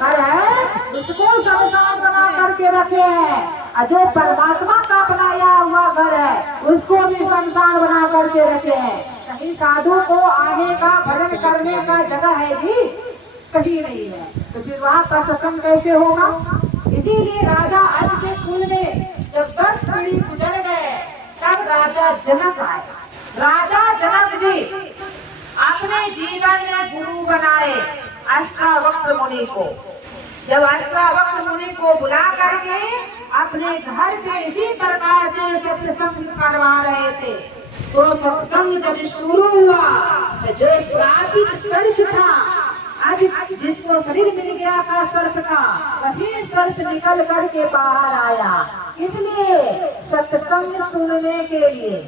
घर है उसको शमशान बना करके रखे हैं, और जो परमात्मा का बनाया हुआ घर है उसको भी शमशान बना करके रखे हैं। कहीं साधु को आने का भजन करने का जगह है जी? कहीं नहीं है। तो फिर वहाँ पर सत्संग कैसे होगा? इसीलिए राजा अज के कुल में जब 10 पीढ़ी गुजर गए तब राजा जनक आए। राजा जनक जी अपने जीवन में गुरु बनाए अष्टावक्र मुनि को। जब अष्टावक्र मुनि को बुला करके अपने घर पे इसी प्रकार से सत्संग करवा रहे थे, तो सत्संग जब शुरू हुआ तो जो श्रापित सर्प था, आज जिसको शरीर मिल गया था सर्प का, वही सर्प निकल करके बाहर आया। इसलिए सत्संग सुनने के लिए,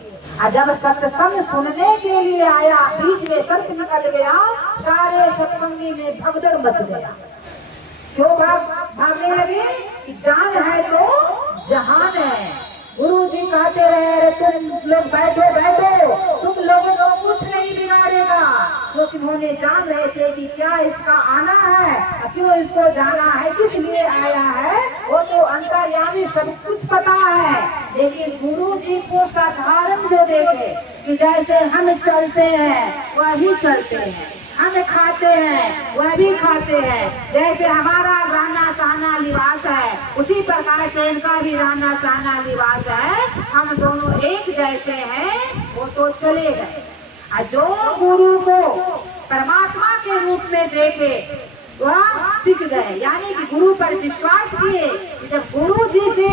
और जब सत्संग सुनने के लिए आया बीच में सर्प निकल गया, सारे सत्संगी में भगदड़ मच गया। क्यों भागने लगे? कि जान है तो जहान है। गुरु जी कहते रहे तुम लोग बैठो बैठो, तुम लोगों को कुछ नहीं बिगाड़ेगा। लोग इन्होंने जान रहे थे कि क्या इसका आना है, क्यों इसको जाना है, किस लिए आया है, वो तो अंतर्यामी सब कुछ पता है। लेकिन गुरु जी को साधारण जो देखे कि जैसे हम चलते हैं वही चलते हैं, हम खाते हैं वह भी खाते हैं, जैसे हमारा रहना सहना लिबास है उसी प्रकार से इनका भी रहना सहना लिबास है। हम दोनों एक जैसे हैं, वो तो चले गए। और जो गुरु को परमात्मा के रूप में देखे वह टिक गए, यानी कि गुरु पर विश्वास किए। जब गुरु जी से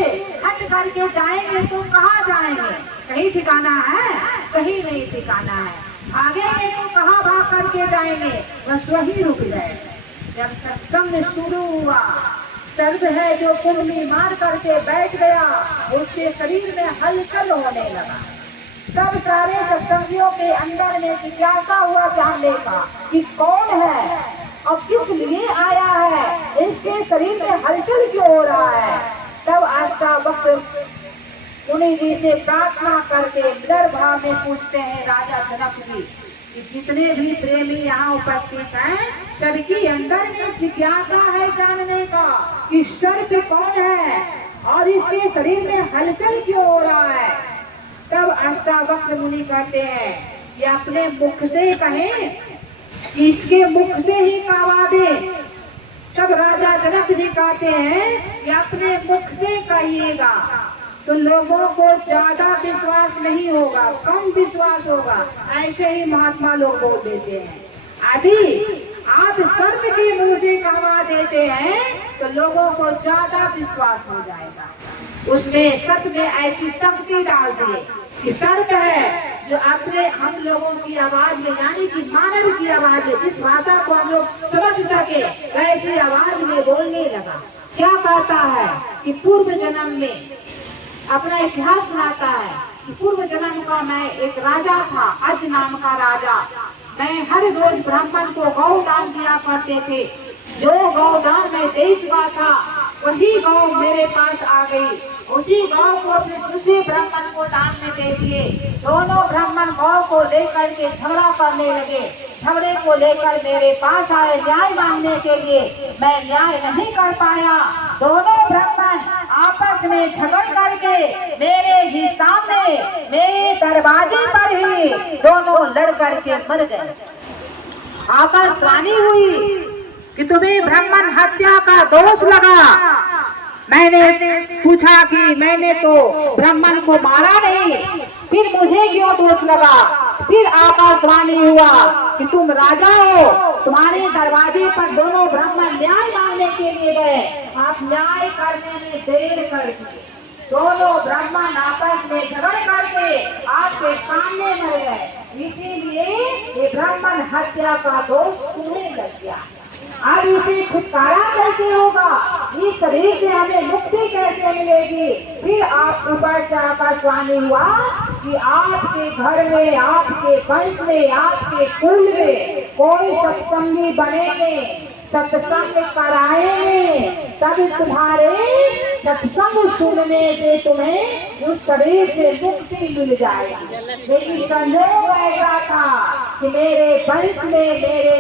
हट करके जाएंगे तो कहाँ जाएंगे? कहीं ठिकाना है? कहीं नहीं ठिकाना है। भागेंगे तो कहाँ भाग करके जाएंगे? बस वही रुक गए। जब सत्संग शुरू हुआ, सर्प है जो कुंडली मार करके बैठ गया, उसके शरीर में हलचल होने लगा। सब सारे सत्संगियों के अंदर में जिज्ञासा हुआ जानने का कि कौन है और किस लिए आया है, इसके शरीर में हलचल क्यों हो रहा है। तब अष्टावक्र मुनि जी से प्रार्थना करके डर भाव में पूछते हैं राजा जनक जी कि जितने भी प्रेमी यहाँ उपस्थित हैं, सबकी अंदर में जिज्ञासा है जानने का कि सर्प कौन है और इसके शरीर में हलचल क्यों हो रहा है। तब अष्टावक्र मुनि कहते हैं कि अपने मुख से कहें, इसके मुख से ही कहवा दे। तब राजा जनक जी कहते हैं कि अपने मुख से कहिएगा तो लोगों को ज्यादा विश्वास नहीं होगा, कम विश्वास होगा। ऐसे ही महात्मा लोग बोल देते हैं। यदि आप सर्प के मुंह से कहवा देते हैं तो लोगों को ज्यादा विश्वास हो जाएगा। उसने सर्प में ऐसी शक्ति डाल दी कि सर्प है जो अपने हम लोगों की आवाज में, यानी कि मानव की आवाज में, जिस भाषा को हम लोग समझ सके वैसी आवाज में बोलने लगा। क्या कहता है कि पूर्व जन्म में अपना इतिहास सुनाता है कि पूर्व जन्म का मैं एक राजा था, अज नाम का राजा। मैं हर रोज ब्राह्मण को गौ दान दिया करते थे। जो गौ दान मैं दे चुका था वही गौ मेरे पास आ गई। उसी गौ को अपने दूसरे ब्राह्मण को दान में दे दिए। दोनों ब्राह्मण गौ को लेकर के झगड़ा करने लगे। झगड़े को लेकर मेरे पास आए न्याय मांगने के लिए। मैं न्याय नहीं कर पाया। दोनों ब्राह्मण आपस में झगड़ करके मेरे ही सामने, मेरे दरवाजे पर ही दोनों लड़ करके मर गए। आकाशवाणी हुई कि तुम्हें ब्राह्मण हत्या का दोष लगा। मैंने पूछा कि मैंने तो ब्राह्मण को मारा नहीं, फिर मुझे क्यों दोष लगा। फिर आकाशवाणी हुआ कि तुम राजा हो, तुम्हारे दरवाजे पर दोनों ब्राह्मण न्याय मांगने के लिए गए, आप न्याय करने में देर कर दी। दोनों ब्राह्मण आपस में झगड़ करके आपके सामने मर गए। इसीलिए ये ब्राह्मण हत्या का दोष तुम्हें लग गया। अब इसे छुटकारा कैसे होगा, इस शरीर से हमें मुक्ति कैसे मिलेगी। फिर आप ऊपर से आकाशवाणी हुआ कि आपके घर में, आपके वंश में, आपके कुल में कोई सत्संगी बनेंगे, सत्संग कराएंगे, तब तुम्हारे सत्संग सुनने से तुम्हें उस शरीर से मुक्ति मिल जाएगी। लेकिन संयोग ऐसा था कि मेरे वंश में, मेरे